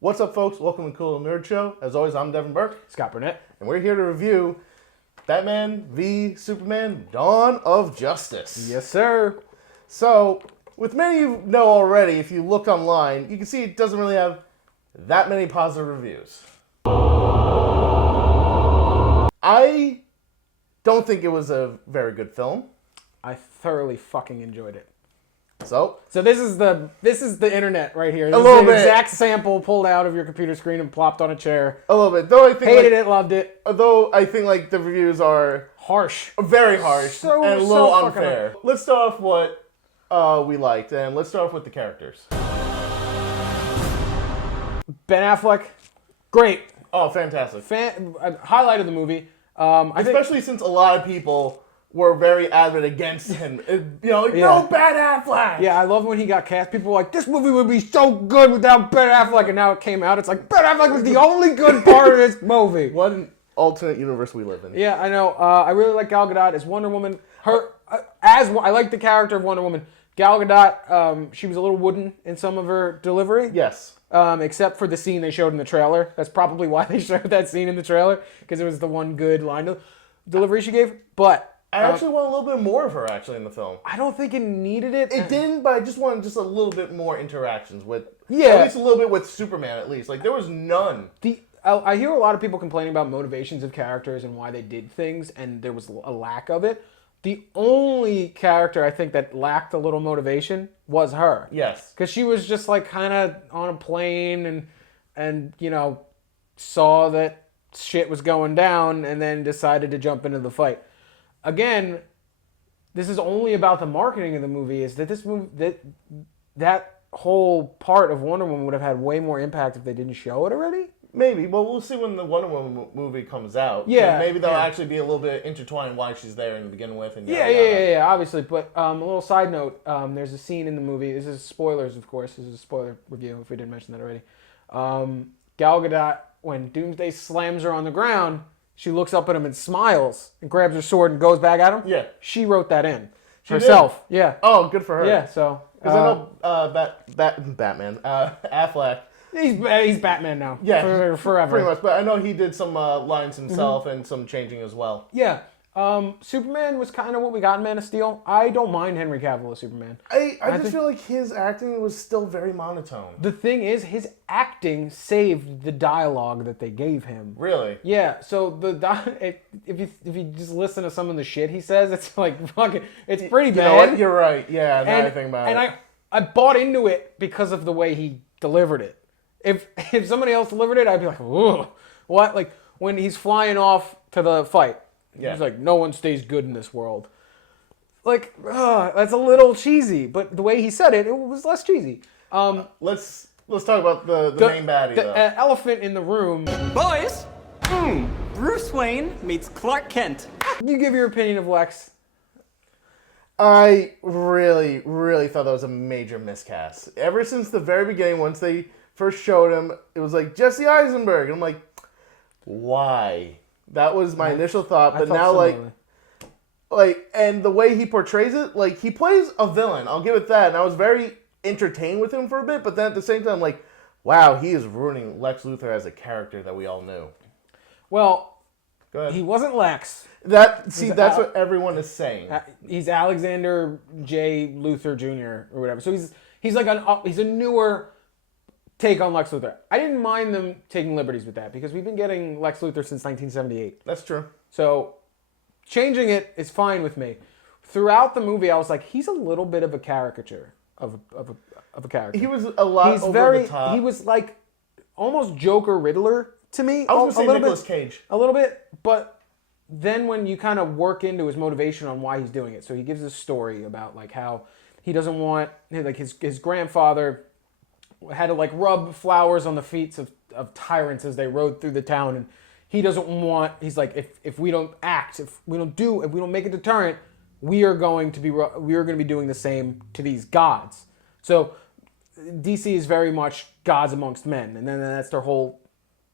What's up, folks? Welcome to Cool Nerd Show. As always, I'm Devin Burke. Scott Burnett. And we're here to review Batman v Superman Dawn of Justice. Yes, sir. So, with many of you know already, if you look online, you can see it doesn't really have that many positive reviews. I don't think it was a very good film. I thoroughly fucking enjoyed it. So this is the internet right here. This a little is the bit. exact sample pulled out of your computer screen and plopped on a chair. A little bit. Though I think Hated it, loved it. Though I think the reviews are Harsh. very harsh and a little so unfair. Let's start off what we liked, and let's start off with the characters. Ben Affleck, great. Oh, fantastic. Highlight of the movie. Especially since a lot of people were very adamant against him. No Ben Affleck! Yeah, I love when he got cast. People were like, this movie would be so good without Ben Affleck. And now it came out. It's like, Ben Affleck was the only good part of this movie. What an alternate universe we live in. Yeah, I know. I really like Gal Gadot as Wonder Woman. I like the character of Wonder Woman. Gal Gadot, she was a little wooden in some of her delivery. Yes. Except for the scene they showed in the trailer. That's probably why they showed that scene in the trailer, because it was the one good line delivery she gave. But I actually want a little bit more of her in the film. I don't think it needed it. It didn't, but I just wanted a little bit more interactions with. Yeah. At least a little bit with Superman. At least there was none. I hear a lot of people complaining about motivations of characters and why they did things, and there was a lack of it. The only character I think that lacked a little motivation was her. Yes. Because she was just kind of on a plane and saw that shit was going down and then decided to jump into the fight. Again, this is only about the marketing of the movie. Is that this movie that whole part of Wonder Woman would have had way more impact if they didn't show it already? Maybe. Well, we'll see when the Wonder Woman movie comes out. Yeah. And maybe they'll actually be a little bit intertwined why she's there in the begin with. And Yeah, obviously. But a little side note, there's a scene in the movie. This is spoilers, of course. This is a spoiler review if we didn't mention that already. Gal Gadot, when Doomsday slams her on the ground, she looks up at him and smiles and grabs her sword and goes back at him. Yeah. She wrote that in She herself. did? Yeah. Oh, good for her. Yeah, so. Because I know Batman, Affleck. He's Batman now. Yeah. Forever. Pretty much. But I know he did some lines himself and some changing as well. Yeah. Superman was kind of what we got in Man of Steel. I don't mind Henry Cavill as Superman. I just feel like his acting was still very monotone. The thing is, his acting saved the dialogue that they gave him. Really? Yeah. So if you just listen to some of the shit he says, it's fucking. It's pretty bad. You know what? You're right. Yeah. Now I think about it. And I bought into it because of the way he delivered it. If somebody else delivered it, I'd be like, whoa, what? Like when he's flying off to the fight. Yeah. He's like, no one stays good in this world. That's a little cheesy, but the way he said it, it was less cheesy. Let's talk about the main baddie, the elephant in the room. Boys, Bruce Wayne meets Clark Kent. You give your opinion of Lex. I really, really thought that was a major miscast. Ever since the very beginning, once they first showed him, it was like Jesse Eisenberg. And I'm like, why? That was my initial thought, but now and the way he portrays it, he plays a villain. I'll give it that. And I was very entertained with him for a bit, but then at the same time, wow, he is ruining Lex Luthor as a character that we all knew. Well, go ahead. He wasn't Lex. That's what everyone is saying. He's Alexander J. Luthor Jr. or whatever. So he's a newer take on Lex Luthor. I didn't mind them taking liberties with that because we've been getting Lex Luthor since 1978. That's true. So changing it is fine with me. Throughout the movie, I was like, he's a little bit of a caricature of a character. He was a lot over the top. He was almost Joker Riddler to me. I was going to say Nicolas Cage. A little bit, but then when you kind of work into his motivation on why he's doing it. So he gives a story about how he doesn't want his grandfather had to rub flowers on the feet of tyrants as they rode through the town, and he doesn't want. He's like, if we don't act, if we don't make a deterrent, we are going to be doing the same to these gods. So DC is very much gods amongst men, and then that's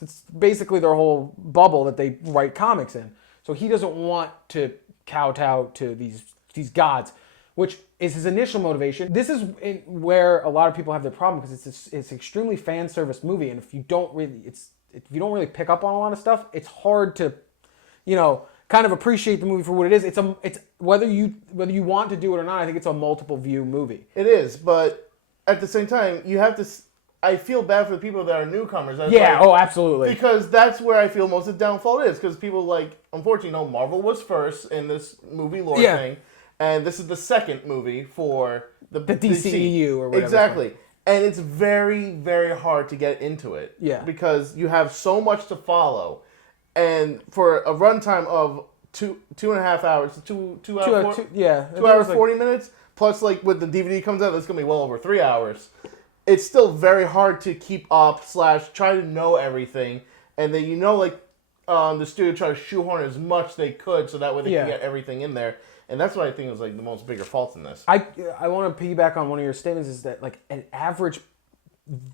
it's basically their whole bubble that they write comics in. So he doesn't want to kowtow to these gods. which is his initial motivation. This is where a lot of people have their problem because it's an extremely fan service movie, and if you don't really pick up on a lot of stuff, it's hard to, kind of appreciate the movie for what it is. It's whether you want to do it or not. I think it's a multiple view movie. It is, but at the same time, you have to. I feel bad for the people that are newcomers. Absolutely. Because that's where I feel most of the downfall is. Because people unfortunately, Marvel was first in this movie lore thing, and this is the second movie for the DCEU or whatever. Exactly. And it's very, very hard to get into it. Yeah. Because you have so much to follow. And for a runtime of 2.5 hours, 2 hours, 40 minutes, plus when the DVD comes out, that's going to be well over 3 hours. It's still very hard to keep up / try to know everything. And then the studio try to shoehorn as much they could so that way they can get everything in there. And that's what I think was the most bigger fault in this. I want to piggyback on one of your statements is that an average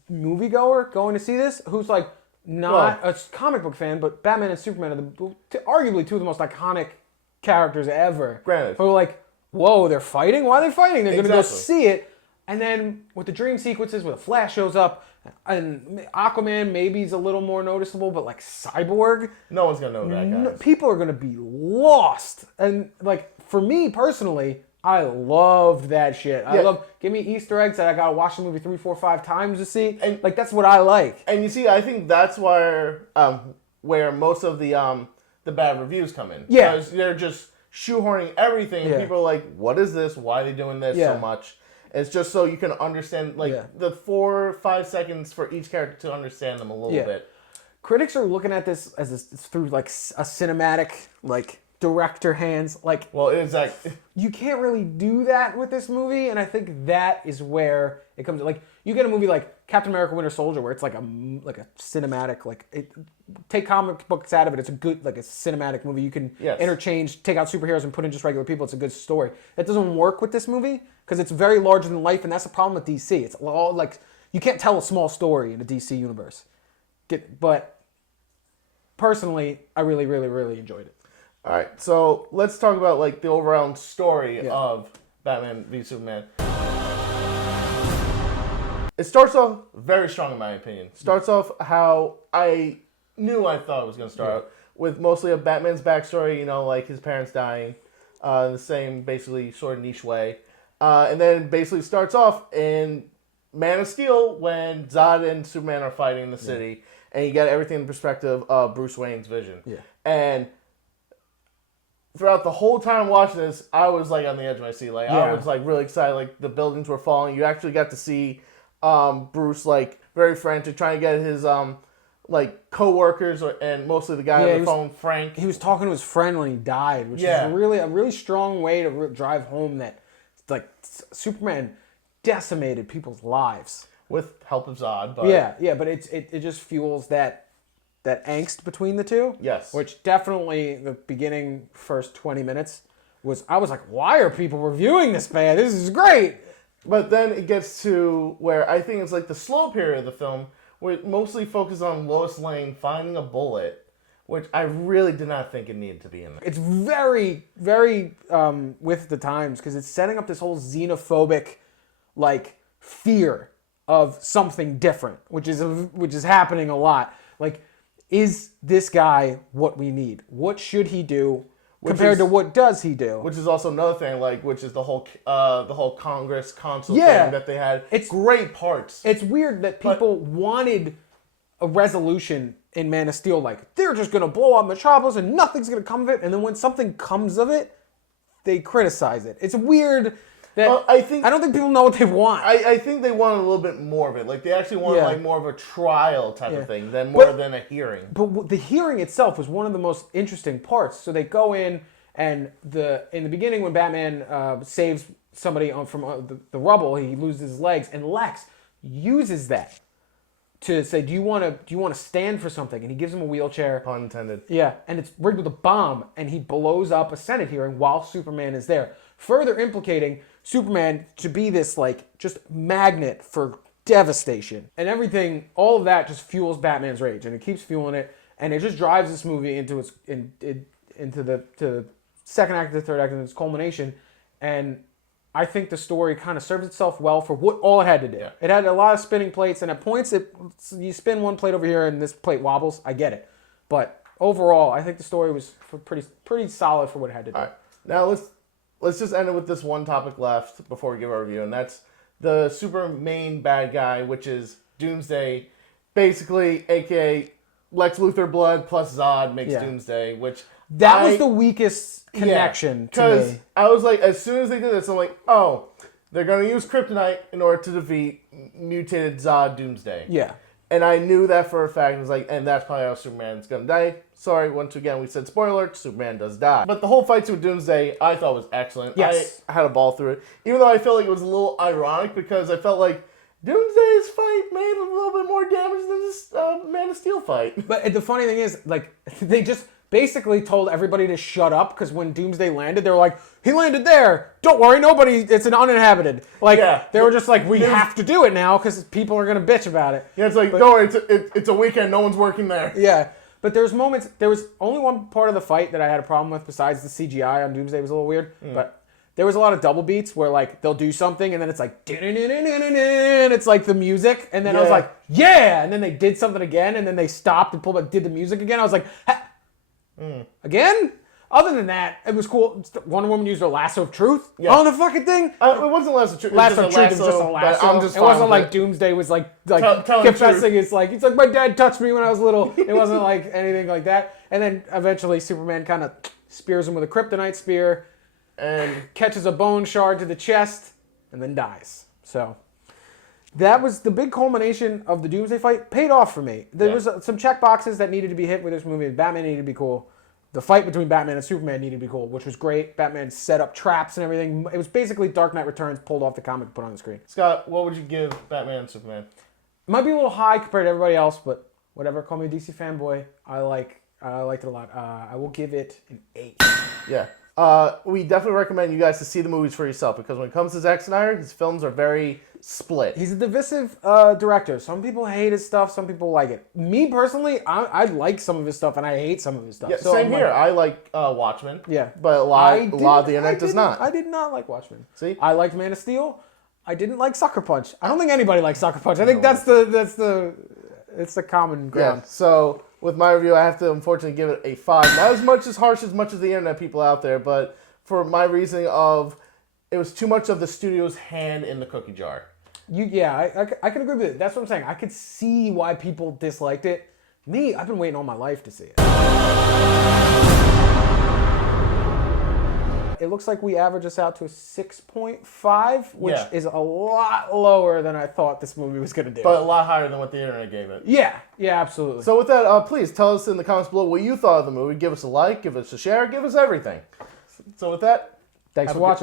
moviegoer going to see this who's not a comic book fan, but Batman and Superman are arguably two of the most iconic characters ever. Granted. So whoa, they're fighting? Why are they fighting? They're going to go see it. And then with the dream sequences where the Flash shows up, and Aquaman maybe is a little more noticeable, but Cyborg... No one's going to know that, guys. People are going to be lost. And for me personally, I loved that shit. Give me Easter eggs that I got to watch the movie 3, 4, 5 times to see. And that's what I like. And you see, I think that's where most of the bad reviews come in. Yeah. Because they're just shoehorning everything. And people are like, what is this? Why are they doing this so much? It's just so you can understand, the 4 or 5 seconds for each character to understand them a little bit. Critics are looking at this as through a cinematic, director hands. Well, exactly. You can't really do that with this movie, and I think that is where it comes. You get a movie like Captain America: Winter Soldier, where it's a cinematic. Take comic books out of it. It's a good a cinematic movie. You can interchange, take out superheroes and put in just regular people. It's a good story. That doesn't work with this movie because it's very larger than life, and that's the problem with DC. It's all you can't tell a small story in a DC universe. But personally, I really, really, really enjoyed it. All right, so let's talk about the overall story of Batman v Superman. It starts off very strong in my opinion. Starts off how I thought it was going to start out, with mostly a Batman's backstory, his parents dying, in the same basically sort of niche way. And then basically starts off in Man of Steel when Zod and Superman are fighting in the city, and you get everything in perspective of Bruce Wayne's vision. Yeah. And throughout the whole time watching this, I was on the edge of my seat. I was really excited. The buildings were falling. You actually got to see Bruce very frantic, trying to get his co-workers and mostly the guy on the phone, Frank. He was talking to his friend when he died, which is a really strong way to drive home that Superman decimated people's lives with help of Zod. But but it just fuels that angst between the two. Yes. Which definitely the beginning first 20 minutes I was like, why are people reviewing this, man? This is great. But then it gets to where I think it's the slow period of the film where it mostly focuses on Lois Lane finding a bullet, which I really did not think it needed to be in there. It's very, very with the times because it's setting up this whole xenophobic fear of something different, which is happening a lot. Is this guy what we need? What should he do compared to what does he do? Which is also another thing, which is the whole Congress council thing that they had. It's great parts. It's weird that people wanted a resolution in Man of Steel, they're just gonna blow up Metropolis and nothing's gonna come of it, and then when something comes of it, they criticize it. It's weird. I don't think people know what they want. I think they wanted a little bit more of it. They actually wanted more of a trial type of thing than a hearing. But the hearing itself was one of the most interesting parts. So they go in, and in the beginning when Batman saves somebody from the rubble, he loses his legs, and Lex uses that to say, do you want to stand for something? And he gives him a wheelchair. Pun intended. Yeah, and it's rigged with a bomb, and he blows up a Senate hearing while Superman is there, further implicating Superman to be this just magnet for devastation. And everything, all of that just fuels Batman's rage, and it keeps fueling it, and it just drives this movie into the second act, the third act, and its culmination. And I think the story kind of serves itself well for what all it had to do. Yeah. It had a lot of spinning plates, and at points, you spin one plate over here and this plate wobbles. I get it. But overall, I think the story was pretty solid for what it had to do. All right. Now let's just end it with this one topic left before we give our review, and that's the super main bad guy, which is Doomsday, basically, aka Lex Luthor blood plus Zod makes Doomsday, which that was the weakest connection to me. Because I was like, as soon as they did this, I'm like, oh, they're going to use kryptonite in order to defeat mutated Zod Doomsday. Yeah. And I knew that for a fact. I was like, and that's probably how Superman's going to die. Sorry, once again, we said spoiler alert, Superman does die. But the whole fight with Doomsday, I thought was excellent. Yes. I had a ball through it. Even though I felt like it was a little ironic because I felt like Doomsday's fight made a little bit more damage than this Man of Steel fight. But the funny thing is, like, they just basically told everybody to shut up because when Doomsday landed, they were like, he landed there. Don't worry, it's an uninhabited. Like, they were just like, we have to do it now because people are going to bitch about it. Yeah, it's like, don't worry, it's a weekend, no one's working there. Yeah, but there was only one part of the fight that I had a problem with besides the CGI on Doomsday was a little weird, but there was a lot of double beats where, like, they'll do something and then it's like, and it's like the music, and then I was like, yeah, and then they did something again, and then they stopped and did the music again. I was like, again? Other than that, it was cool. Wonder Woman used her lasso of truth on the fucking thing. It wasn't lasso of truth. Lasso of truth was just a lasso. It wasn't like Doomsday was like confessing. It's like my dad touched me when I was little. It wasn't like anything like that. And then eventually Superman kind of spears him with a kryptonite spear and catches a bone shard to the chest and then dies. So that was the big culmination of the Doomsday fight. Paid off for me. There was some check boxes that needed to be hit with this movie. Batman needed to be cool. The fight between Batman and Superman needed to be cool, which was great. Batman set up traps and everything. It was basically Dark Knight Returns pulled off the comic and put on the screen. Scott, what would you give Batman and Superman? Might be a little high compared to everybody else, but whatever. Call me a DC fanboy. I liked it a lot. I will give it an 8. Yeah. We definitely recommend you guys to see the movies for yourself because when it comes to Zack Snyder, his films are very split. He's a divisive director. Some people hate his stuff. Some people like it. Me personally, I like some of his stuff and I hate some of his stuff. Yeah, so same here. I like Watchmen. Yeah, but a lot of the internet does not. I did not like Watchmen. See, I liked Man of Steel. I didn't like Sucker Punch. I don't think anybody likes Sucker Punch. I think it's the common ground. Yeah. So with my review, I have to unfortunately give it a 5. Not as much as harsh as much as the internet people out there, but for my reasoning of it was too much of the studio's hand in the cookie jar. I can agree with it. That's what I'm saying. I could see why people disliked it. Me, I've been waiting all my life to see it. It looks like we average us out to a 6.5, which is a lot lower than I thought this movie was going to do. But a lot higher than what the internet gave it. Yeah, absolutely. So with that, please tell us in the comments below what you thought of the movie. Give us a like, give us a share, give us everything. So with that, thanks for watching.